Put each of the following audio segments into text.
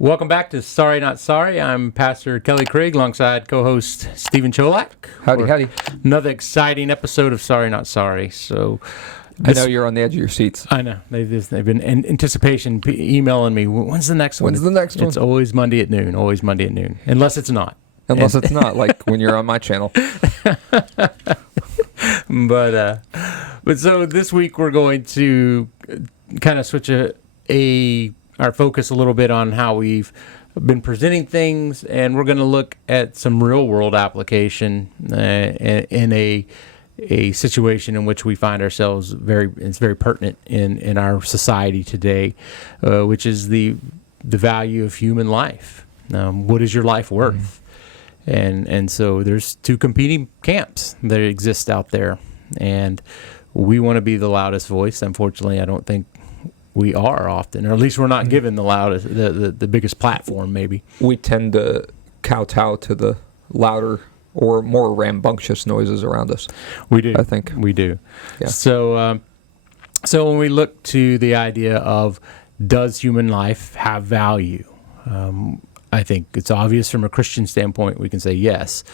Welcome back to Sorry Not Sorry. I'm Pastor Kelly Krieg alongside co-host Stephen Cholak. Howdy. Another exciting episode of Sorry Not Sorry. So I know you're on the edge of your seats. I know. They've been in anticipation emailing me. When's the next one? When's the next one? It's always Monday at noon. Always Monday at noon. Unless it's not. It's not, like when you're on my channel. But so this week we're going to kind of switch our focus a little bit on how we've been presenting things, and we're going to look at some real world application in a situation in which we find ourselves it's very pertinent in our society today, which is the value of human life. What is your life worth? And so there's two competing camps that exist out there, and we want to be the loudest voice. Unfortunately, I don't think we are often, or at least we're not given the loudest, the biggest platform. Maybe we tend to kowtow to the louder or more rambunctious noises around us. We do. I think we do. Yeah. So when we look to the idea of does human life have value, I think it's obvious from a Christian standpoint we can say yes,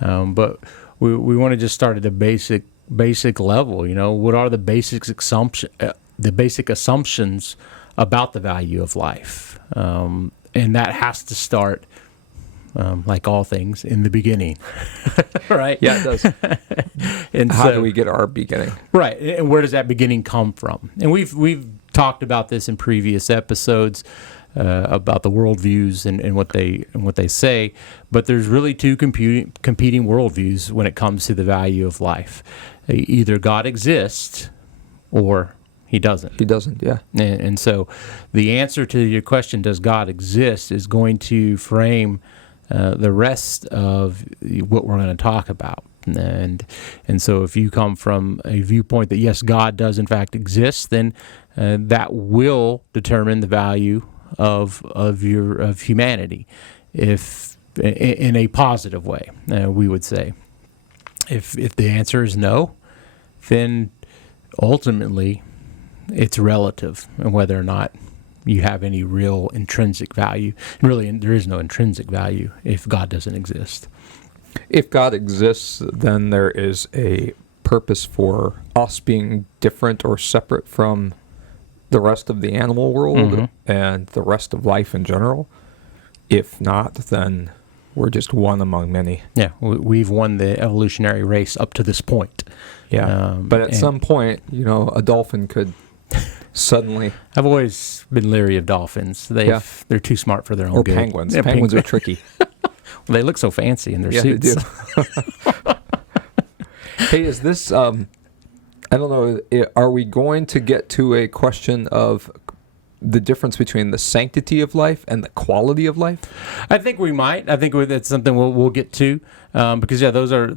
but we want to just start at a basic level. You know, what are the basic assumptions about the value of life, and that has to start, like all things, in the beginning, right? Yeah, it does. And how do we get our beginning? Right, and where does that beginning come from? And we've talked about this in previous episodes about the worldviews and what they say, but there's really two competing worldviews when it comes to the value of life. Either God exists, or He doesn't. He doesn't, yeah. And so the answer to your question, does God exist, is going to frame the rest of what we're going to talk about. And so if you come from a viewpoint that, yes, God does in fact exist, then that will determine the value of humanity, if in a positive way, we would say. If the answer is no, then ultimately it's relative, and whether or not you have any real intrinsic value. And really, there is no intrinsic value if God doesn't exist. If God exists, then there is a purpose for us being different or separate from the rest of the animal world and the rest of life in general. If not, then we're just one among many. Yeah, we've won the evolutionary race up to this point. Yeah, but at some point, a dolphin could suddenly... I've always been leery of dolphins. They're too smart for their own good. Or penguins. Yeah, penguins are tricky. Well, they look so fancy in their suits. They do. Hey, is this... I don't know, are we going to get to a question of the difference between the sanctity of life and the quality of life? I think we might. I think that's something we'll get to, because those are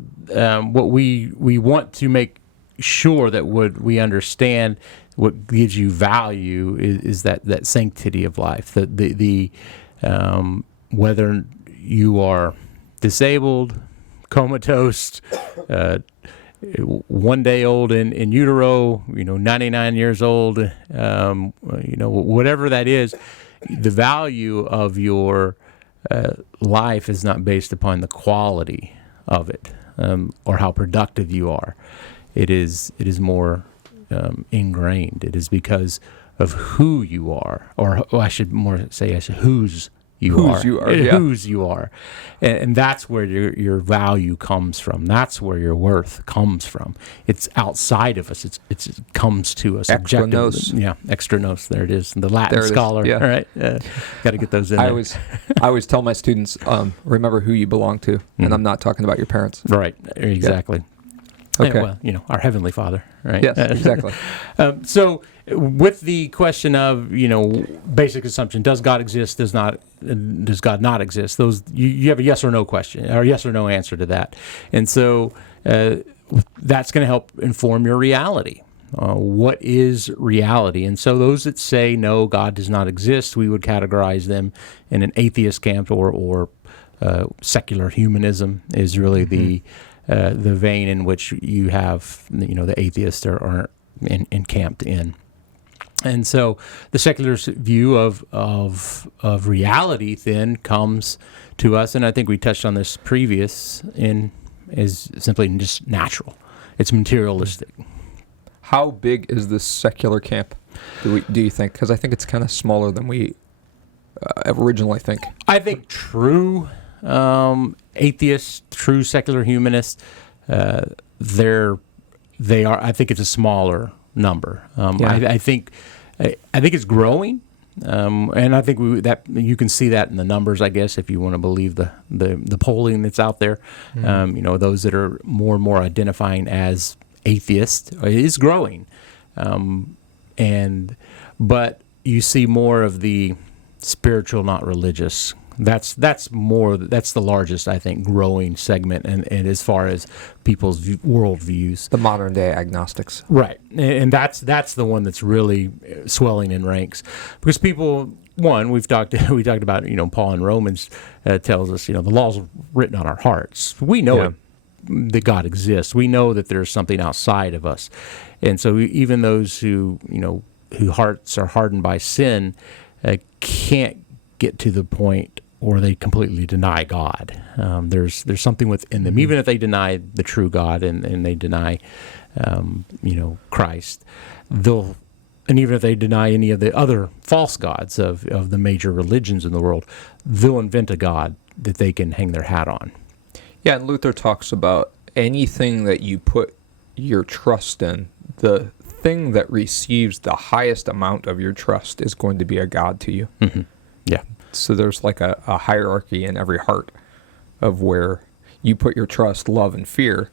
what we want to make sure that we understand. What gives you value is that sanctity of life. The whether you are disabled, comatose, 1 day old in utero, 99 years old, whatever that is, the value of your life is not based upon the quality of it, or how productive you are. It is more ingrained. It is because of who you are, or I should more say whose you are, and that's where your value comes from. That's where your worth comes from. It's outside of us. It comes to us. Extra nos. Yeah, extra nos. There it is. The Latin scholar. Yeah. All right, got to get those in. I always tell my students, remember who you belong to, and I'm not talking about your parents. Right. Exactly. Yeah. Okay. Yeah, well, our Heavenly Father, right? Yes, exactly. So with the question of, basic assumption, does God exist, does God not exist? Those you have a yes or no question, or yes or no answer to that. And so that's going to help inform your reality. What is reality? And so those that say, no, God does not exist, we would categorize them in an atheist camp, or secular humanism is really the vein in which you have, the atheists are encamped in. And so the secularist view of reality then comes to us, and I think we touched on this is simply just natural. It's materialistic. How big is this secular camp, do you think? Because I think it's kind of smaller than we originally think. I think true atheists, true secular humanists, they are. I think it's a smaller number. I think it's growing, and I think that you can see that in the numbers. I guess if you want to believe the polling that's out there, those that are more and more identifying as atheists is growing, but you see more of the spiritual, not religious. That's the largest, I think, growing segment, and as far as people's worldviews, the modern day agnostics, right? And that's the one that's really swelling in ranks, because people. One, we talked about, Paul in Romans tells us, the law's written on our hearts. We know that God exists. We know that there's something outside of us, and so even those whose hearts are hardened by sin can't get to the point or they completely deny God. There's something within them, even if they deny the true God and they deny, Christ. And even if they deny any of the other false gods of the major religions in the world, they'll invent a God that they can hang their hat on. Yeah, and Luther talks about anything that you put your trust in, the thing that receives the highest amount of your trust is going to be a God to you. Mm-hmm. Yeah. So there's like a hierarchy in every heart of where you put your trust, love, and fear.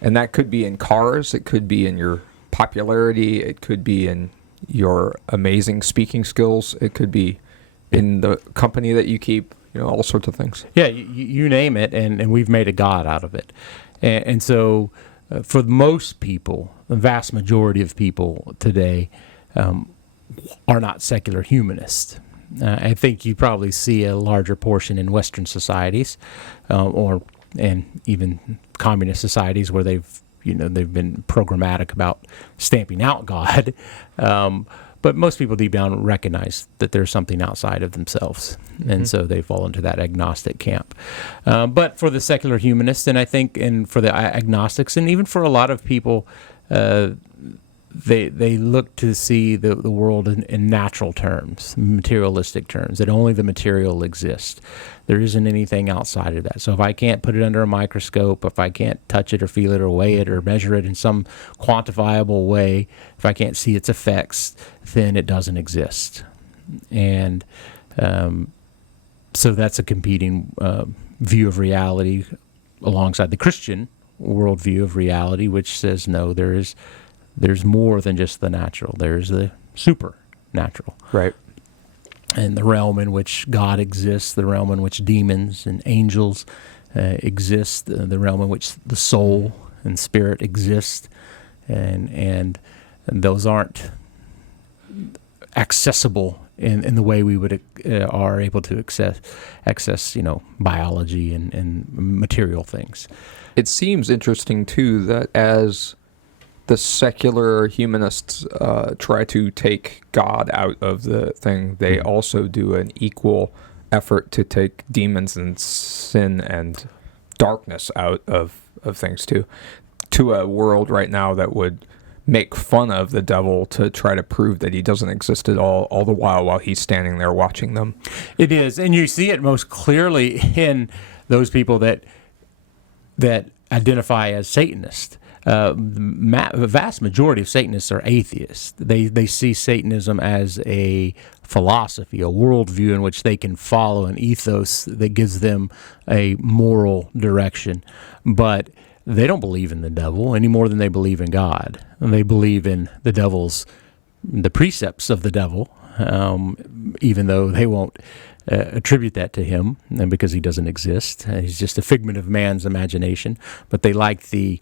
And that could be in cars, it could be in your popularity, it could be in your amazing speaking skills, it could be in the company that you keep, all sorts of things. Yeah, you name it, and we've made a God out of it. And so for most people, the vast majority of people today are not secular humanists. I think you probably see a larger portion in Western societies, and even communist societies where they've been programmatic about stamping out God. But most people deep down recognize that there's something outside of themselves, and so they fall into that agnostic camp. But for the secular humanists, and I think, and for the agnostics, and even for a lot of people, they look to see the world in natural terms, materialistic terms, that only the material exists. There isn't anything outside of that. So if I can't put it under a microscope, if I can't touch it or feel it or weigh it or measure it in some quantifiable way, if I can't see its effects, then it doesn't exist. And so that's a competing view of reality alongside the Christian worldview of reality, which says, no, there's more than just the natural. There's the supernatural. Right. And the realm in which God exists, the realm in which demons and angels exist, the realm in which the soul and spirit exist, and those aren't accessible in the way we would are able to access biology and material things. It seems interesting too that as the secular humanists try to take God out of the thing, they also do an equal effort to take demons and sin and darkness out of things too, to a world right now that would make fun of the devil to try to prove that he doesn't exist at all the while he's standing there watching them. It is, and you see it most clearly in those people that identify as Satanists. The vast majority of Satanists are atheists. They see Satanism as a philosophy, a worldview in which they can follow an ethos that gives them a moral direction. But they don't believe in the devil any more than they believe in God. And they believe in the precepts of the devil, even though they won't attribute that to him, and because he doesn't exist. He's just a figment of man's imagination. But they like the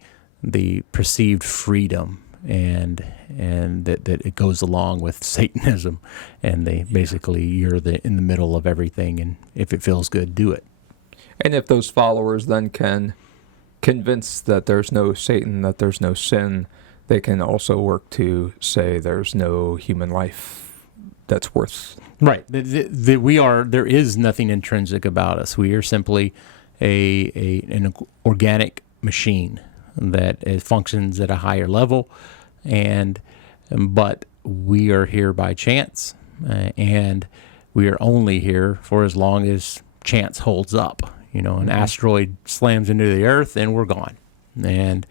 perceived freedom and that it goes along with Satanism, and they basically, you're in the middle of everything, and if it feels good, do it. And if those followers then can convince that there's no Satan, that there's no sin, they can also work to say there's no human life that's worth. Right. There is nothing intrinsic about us. We are simply an organic machine that functions at a higher level, but we are here by chance, and we are only here for as long as chance holds up. An asteroid slams into the Earth, and we're gone, and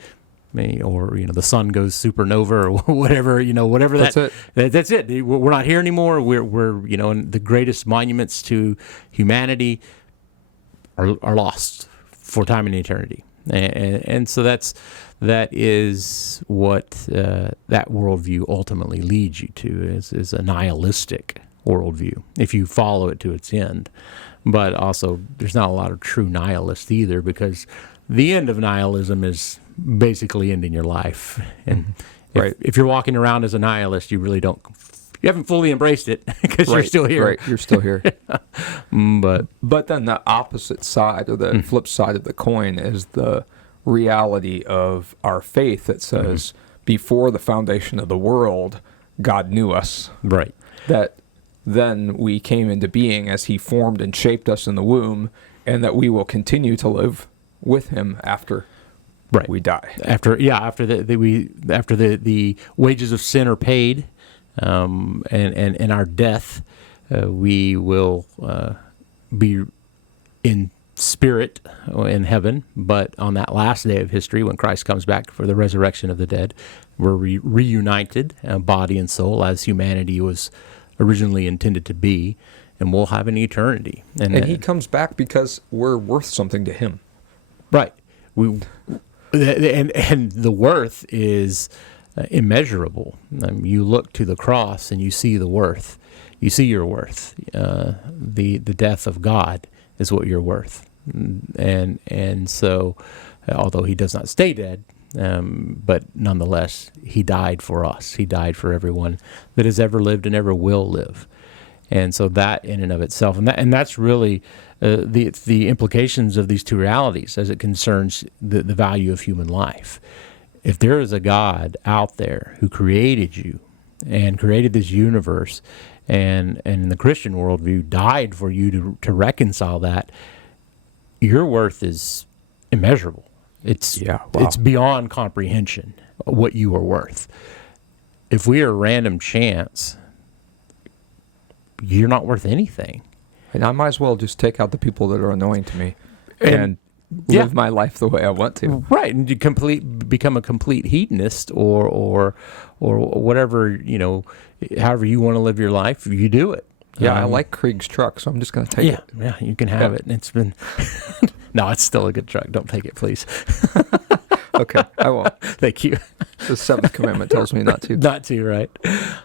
the sun goes supernova or whatever. Whatever That's it. That's it. We're not here anymore. We're and the greatest monuments to humanity are lost for time and eternity, and so that is what that worldview ultimately leads you to is a nihilistic worldview if you follow it to its end. But also, there's not a lot of true nihilists either, because the end of nihilism is basically ending your life. And if you're walking around as a nihilist, you haven't fully embraced it because you're still here. Right, you're still here. But then the opposite side, or the flip side of the coin, is the reality of our faith that says, before the foundation of the world, God knew us. Right. That then we came into being as he formed and shaped us in the womb, and that we will continue to live with him after we die. After the wages of sin are paid, and our death, we will be in spirit in heaven. But on that last day of history, when Christ comes back for the resurrection of the dead, we're reunited, body and soul, as humanity was originally intended to be, and we'll have an eternity. And he comes back because we're worth something to him. Right. And the worth is immeasurable. You look to the cross and you see the worth. You see your worth. The death of God is what you're worth. And so, although he does not stay dead, but nonetheless, he died for us. He died for everyone that has ever lived and ever will live. And so that in and of itself, and that's really the implications of these two realities as it concerns the value of human life. If there is a God out there who created you and created this universe, and in the Christian worldview died for you to reconcile that, your worth is immeasurable. It's beyond comprehension what you are worth. If we are random chance, you're not worth anything. And I might as well just take out the people that are annoying to me and live my life the way I want to. Right, and you become a complete hedonist or whatever, however you want to live your life, you do it. Yeah, I like Krieg's truck, so I'm just going to take it. Yeah, you can have it. And it's been... No, it's still a good truck. Don't take it, please. Okay, I won't. Thank you. The seventh commandment tells me not to. Not to, right?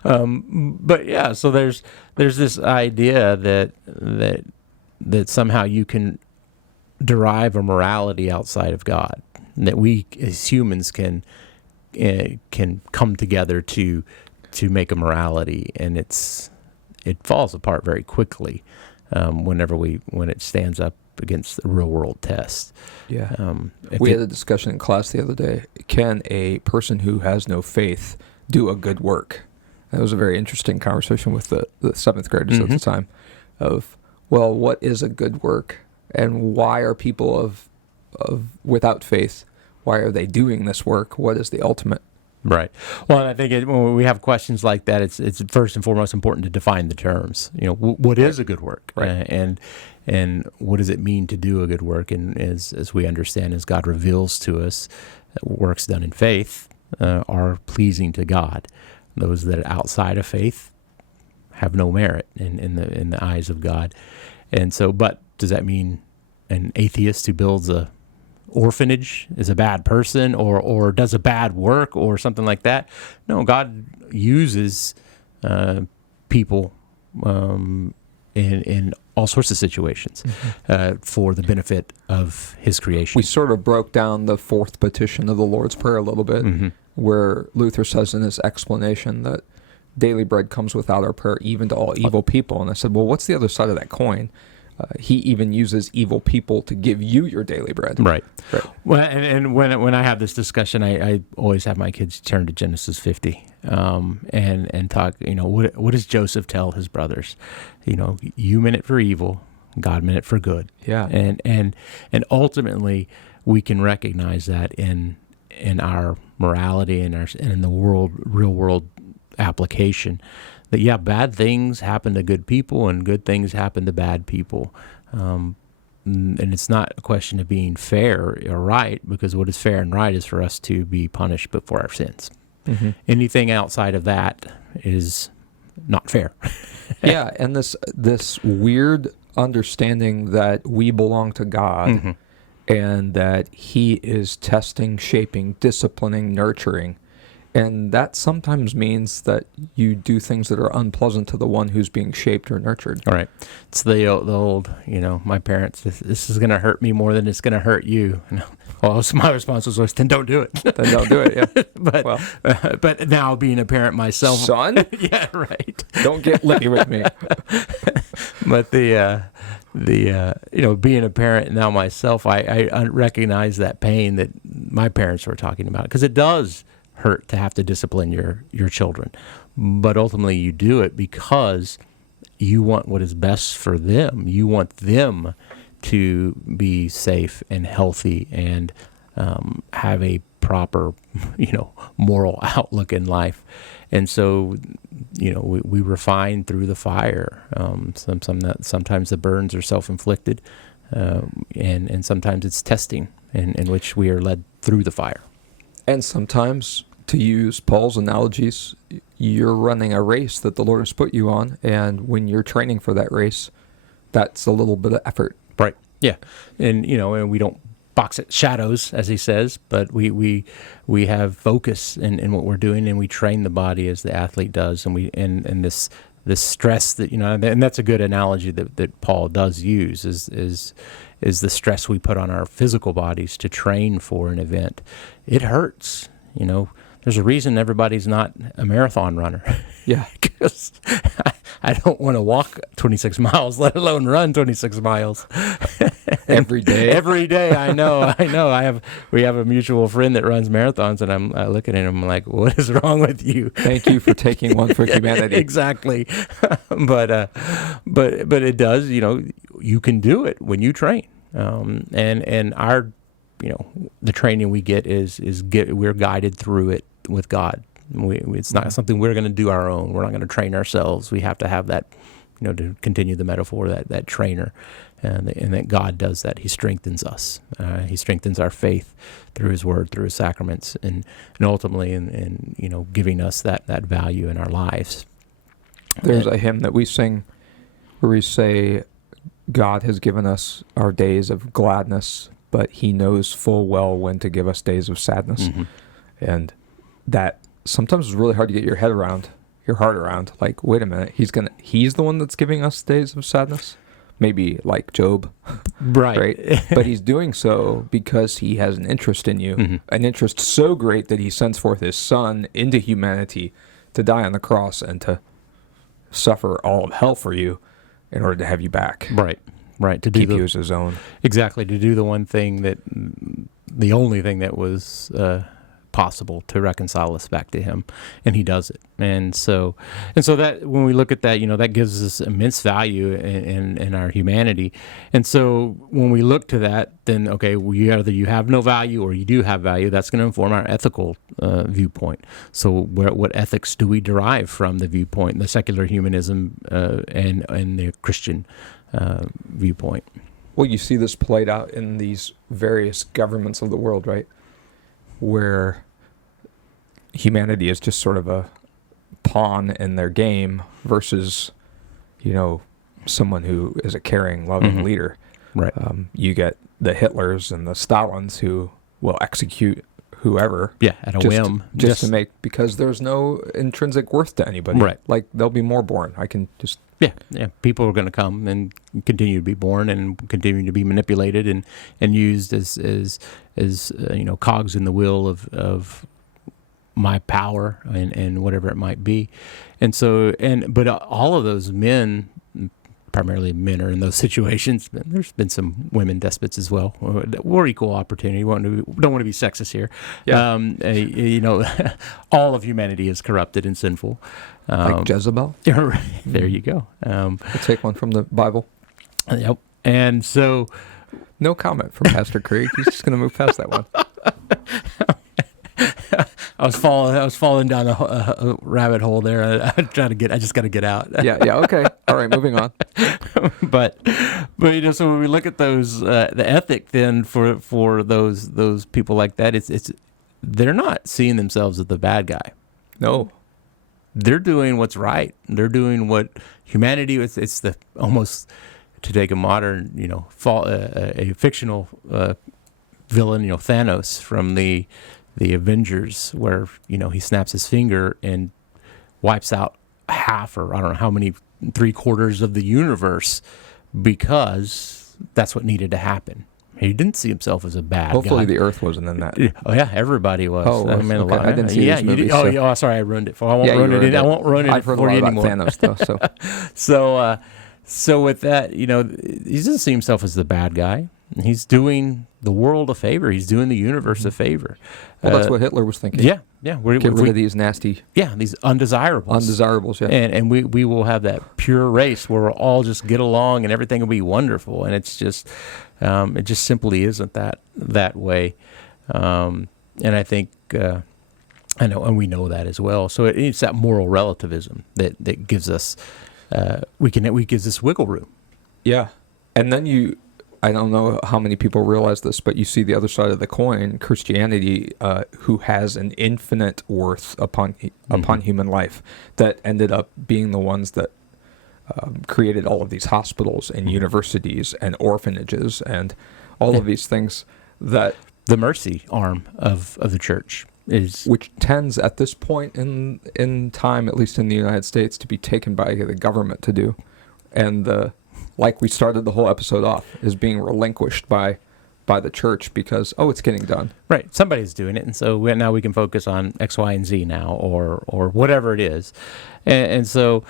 But yeah, so there's this idea that somehow you can derive a morality outside of God, and that we as humans can come together to make a morality, and it falls apart very quickly when it stands up against the real world test. Yeah. We had a discussion in class the other day. Can a person who has no faith do a good work? That was a very interesting conversation with the seventh graders at the time of, well, what is a good work, and why are people of without faith, why are they doing this work? What is the ultimate? Right. Well, and I think when we have questions like that, it's first and foremost important to define the terms. What is a good work, and what does it mean to do a good work? And as we understand, as God reveals to us, works done in faith are pleasing to God. Those that are outside of faith have no merit in the eyes of God. And so, but does that mean an atheist who builds a orphanage is a bad person or does a bad work or something like that? No, God uses people in all sorts of situations for the benefit of his creation. We sort of broke down the fourth petition of the Lord's Prayer a little bit, where Luther says in his explanation that daily bread comes without our prayer even to all evil people. And I said, well, what's the other side of that coin? he even uses evil people to give you your daily bread. Right. Well, and when I have this discussion, I always have my kids turn to Genesis 50 and talk. What does Joseph tell his brothers? You meant it for evil, God meant it for good. Yeah. And ultimately, we can recognize that in our morality and in the real world application. That bad things happen to good people and good things happen to bad people. And it's not a question of being fair or right, because what is fair and right is for us to be punished but for our sins. Mm-hmm. Anything outside of that is not fair. Yeah, and this weird understanding that we belong to God, mm-hmm. and that he is testing, shaping, disciplining, nurturing. And that sometimes means that you do things that are unpleasant to the one who's being shaped or nurtured. All right. It's the old, my parents, this is going to hurt me more than it's going to hurt you. Well, my response was always, then don't do it. Then don't do it, yeah. But now being a parent myself. Son? Yeah, right. Don't get licky with me. But being a parent now myself, I recognize that pain that my parents were talking about, because it does hurt to have to discipline your children, but ultimately you do it because you want what is best for them. You want them to be safe and healthy and have a proper, moral outlook in life. And so, we refine through the fire. Sometimes the burns are self-inflicted, and sometimes it's testing in which we are led through the fire. And sometimes, to use Paul's analogies, you're running a race that the Lord has put you on, and when you're training for that race, that's a little bit of effort. Right. Yeah. And and we don't box at shadows, as he says, but we have focus in what we're doing, and we train the body as the athlete does, and this stress that and that's a good analogy that Paul does use is the stress we put on our physical bodies to train for an event. It hurts. There's a reason everybody's not a marathon runner. Yeah. Because I don't want to walk 26 miles, let alone run 26 miles. Every day. Every day. I know. We have a mutual friend that runs marathons, and I look at him and I'm like, what is wrong with you? Thank you for taking one for humanity. Exactly. But it does, you can do it when you train. And our, the training we get we're guided through it with God. It's not something we're going to do our own. We're not going to train ourselves. We have to have that, to continue the metaphor, that trainer, and that God does that. He strengthens us. He strengthens our faith through His Word, through His sacraments, and ultimately in giving us that value in our lives. There's a hymn that we sing where we say, God has given us our days of gladness, but He knows full well when to give us days of sadness. Mm-hmm. And that sometimes is really hard to get your heart around. Like, wait a minute, he's the one that's giving us days of sadness? Maybe like Job. Right? But He's doing so because He has an interest in you, mm-hmm. an interest so great that He sends forth His Son into humanity to die on the cross and to suffer all of hell for you in order to have you back. Right. To keep you as His own. Exactly. To do the only thing that was possible to reconcile us back to Him, and He does it. And so that when we look at that, that gives us immense value in our humanity. And so when we look to that, then okay, either you have no value or you do have value. That's going to inform our ethical viewpoint. So what ethics do we derive from the viewpoint, the secular humanism and the Christian viewpoint? Well, you see this played out in these various governments of the world, right? Where humanity is just sort of a pawn in their game versus, someone who is a caring, loving mm-hmm. leader. Right. You get the Hitlers and the Stalins who will execute whoever. Yeah, at a whim. Just to make, because there's no intrinsic worth to anybody. Right. Like, there'll be more born. I can just... Yeah. People are going to come and continue to be born and continue to be manipulated and used as cogs in the wheel of my power and whatever it might be. And so, but all of those men primarily men are in those situations. But there's been some women despots as well. We're equal opportunity. Don't want to be sexist here. Yeah. All of humanity is corrupted and sinful. Like Jezebel? There you go. We'll take one from the Bible. Yep. And so... No comment from Pastor Krieg. He's just going to move past that one. I was falling down a rabbit hole there. I just got to get out. Yeah. Okay. All right. Moving on. but so when we look at those, the ethic then for those people like that, it's they're not seeing themselves as the bad guy. No. They're doing what's right. They're doing what humanity. It's the almost, to take a modern, a fictional villain, Thanos from the Avengers, where he snaps his finger and wipes out half, or I don't know how many, 3/4 of the universe, because that's what needed to happen. He didn't see himself as a bad guy. Hopefully the Earth wasn't in that. Oh yeah, everybody was. Oh, okay. I didn't see these movies. Sorry, I ruined it. I won't ruin it for you anymore. I've heard a lot about Thanos, though. So with that, he doesn't see himself as the bad guy. He's doing the world a favor. He's doing the universe a favor. Well, that's what Hitler was thinking. Yeah. Get rid of these nasty... Yeah, these undesirables. Undesirables, yeah. And we will have that pure race where we'll all just get along and everything will be wonderful. And it's just, it just simply isn't that way. And I think, I know, and we know that as well. So it's that moral relativism that gives us, we gives us wiggle room. Yeah. And then I don't know how many people realize this, but you see the other side of the coin, Christianity, who has an infinite worth upon human life, that ended up being the ones that created all of these hospitals and universities and orphanages and all of these things that... The mercy arm of the church is... Which tends, at this point in time, at least in the United States, to be taken by the government to do. And like we started the whole episode off, is being relinquished by the church because, it's getting done. Right. Somebody's doing it. And so now we can focus on X, Y, and Z now, or whatever it is. And so,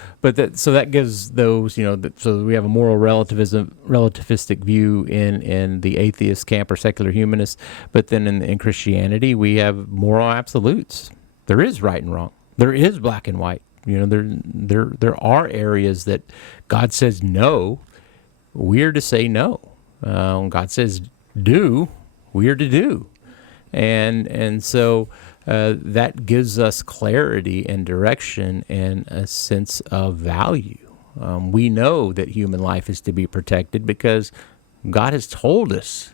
so that gives those, so we have a moral relativistic view in the atheist camp or secular humanist. But then in Christianity, we have moral absolutes. There is right and wrong. There is black and white. There are areas that God says no, we're to say no. God says do, we're to do. And so that gives us clarity and direction and a sense of value. We know that human life is to be protected because God has told us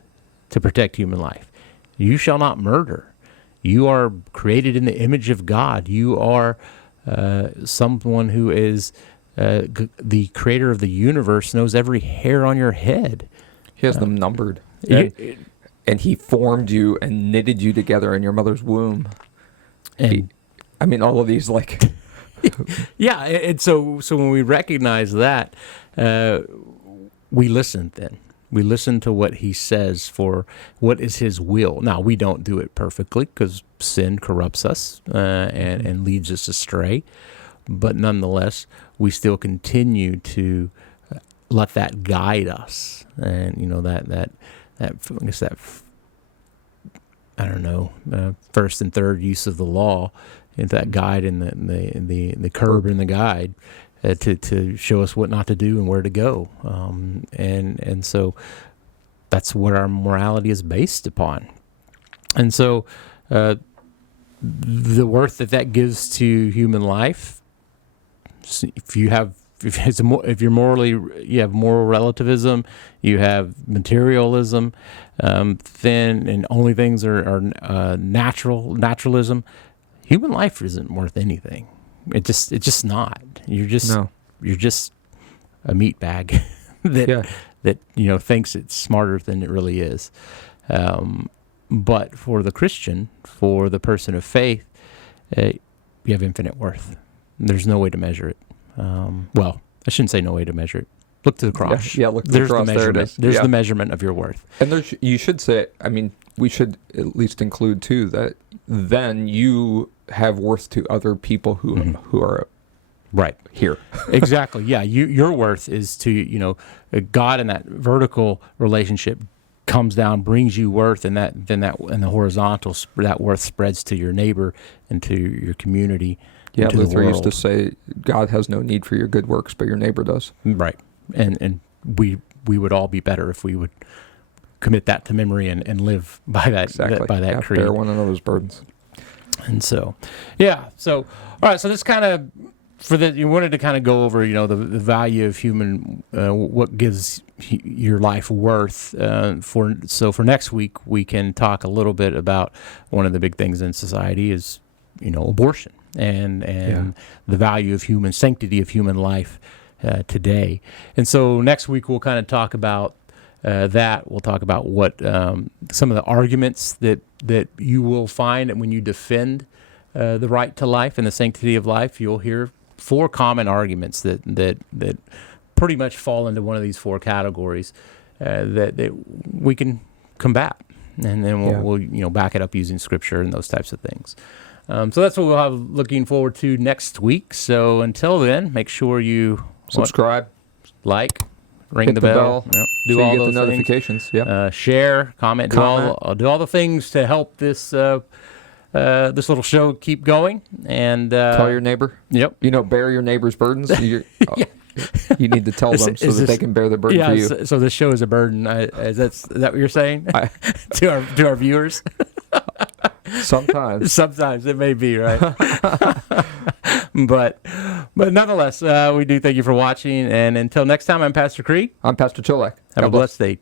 to protect human life. You shall not murder. You are created in the image of God. You are someone who is the creator of the universe, knows every hair on your head. He has them numbered. And he formed you and knitted you together in your mother's womb. And all of these, like... Yeah, and so when we recognize that, we listen then. We listen to what he says for what is his will. Now, we don't do it perfectly because sin corrupts us and leads us astray. But nonetheless, we still continue to let that guide us. And, first and third use of the law, and that guide and the curb and the guide to show us what not to do and where to go. And so that's what our morality is based upon. And so the worth that gives to human life, if you have moral relativism, you have materialism, then and only things are naturalism. Human life isn't worth anything. It's just not. You're just a meat bag that thinks it's smarter than it really is. But for the Christian, for the person of faith, you have infinite worth. There's no way to measure it. Well, I shouldn't say no way to measure it. Look to the cross. Yeah, look to the cross. There it is. There's the measurement of your worth. And you should say, we should at least include, too, that then you have worth to other people who are Right. here. Exactly. Yeah. Your worth is to, God in that vertical relationship comes down, brings you worth, and then the horizontal, that worth spreads to your neighbor and to your community. Yeah, and to the Luther used to world. say, God has no need for your good works, but your neighbor does. Right. And we would all be better if we would commit that to memory and live by that, Exactly. by that creed. Bear one another's burdens. And so, yeah. So, all right. So this kind of, you wanted to kind of go over, the value of human, what gives your life worth. For next week, we can talk a little bit about one of the big things in society is, abortion and the value of sanctity of human life today. And so next week we'll kind of talk about that. We'll talk about what some of the arguments that you will find when you defend the right to life and the sanctity of life. You'll hear 4 common arguments that pretty much fall into one of these 4 categories that we can combat, and then we'll back it up using scripture and those types of things. So that's what we'll have looking forward to next week. So until then, make sure you Subscribe, like, ring hit the bell, do do so all you get those the notifications. things. Yeah. Share, comment, do all the things to help this this little show keep going. And Tell your neighbor. Yep. Bear your neighbor's burdens. You need to tell them so that they can bear the burden for you. So this show is a burden. Is that what you're saying to our viewers? Sometimes it may be, right? but nonetheless, we do thank you for watching. And until next time, I'm Pastor Krieg. I'm Pastor Cholak. Have a blessed day.